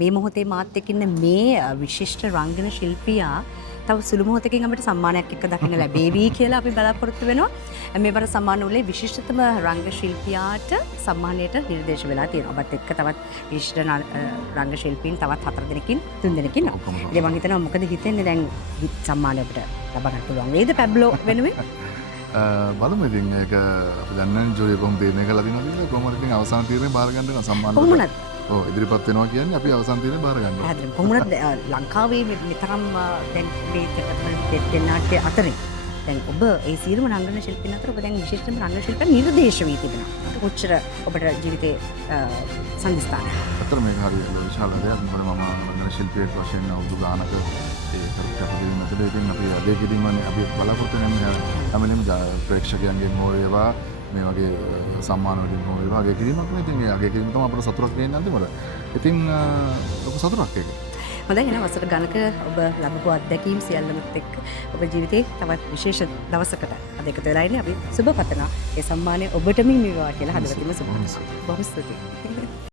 මේ මොහොතේ මාත් එක්ක ඉන්න මේ විශිෂ්ට රංගන ශිල්පියා තව සුළු මොහොතකින් අපිට සම්මානයක් එක්ක දකින්න ලැබේවි කියලා අපි බලාපොරොත්තු වෙනවා. මේවර සම්මාන උළේ විශිෂ්ටතම රංග ශිල්පියාට සම්මානයට නිර්දේශ වෙලා තියෙනවා. ඔබත් එක්ක තවත් විශිෂ්ට රංග ශිල්පීන් තවත් 4 දෙනෙකින් 3 දෙනෙකින් ඉන්නවා. ඉතින් මම හිතනවා මොකද හිතෙන්නේ දැන් සම්මානය අපිට ලබා ගන්න පුළුවන් වේද පැබ්ලෝ වෙනුවෙන්? බලමු ඉතින් ඒක අපි දන්නේ ජෝලිය කොහොමද තීරණය කළා දිනවද කියලා කොහොමද ඉතින් අවසාන තීරණය බාර ගන්න වෙනවා සම්මාන. කොහොමද? ඔව් ඉදිරිපත් වෙනවා කියන්නේ අපි අවසාන තීරණය බාර ගන්නවා. හැදෙන්න කොහොමද ලංකාවේ මෙතරම් දැන් මේ දෙන්නාට අතරේ දැන් ඔබ ඒ සියලුම රංගන ශිල්පීන් අතර ඔබ දැන් විශේෂයෙන්ම රංගන ශිල්පීන් නිර්දේශ වී තිබෙනවා. කොච්චර ඔබට ජීවිතේ සංදිස්ථානයක්? අතර මේක හරි විශාල දෙයක්. මොකද මම රංගන ශිල්පියෙක් වශයෙන් අවුරුදු ගානක ඒ කරුට අපිට මෙතන ඉතින් අපි අධේ කිරීමනේ අපි බලාපොරොත්තු වෙන්නේ හැමලෙම ප්‍රේක්ෂකයන්ගෙන් හෝ ඒවා මේ වගේ සම්මාන වලින් හෝ ඒවා අගය කිරීමක් නේ. ඉතින් ඒ අගය කිරීම තමයි අපිට සතුටක් දෙන්නේ අන්තිමට. ඉතින් ලොකු සතුටක් ඒක. හොඳයි එහෙනම් වසර ගණක ඔබ ලැබපු අත්දැකීම් සියල්ලමත් එක්ක ඔබ ජීවිතේ තවත් විශේෂ දවසකට අද එකතු වෙලා ඉන්නේ. අපි සුබ පතනවා. ඒ සම්මානය ඔබටම හිමි වේවා කියලා හදවතින්ම සුබ පතනවා. බොහොම ස්තුතියි.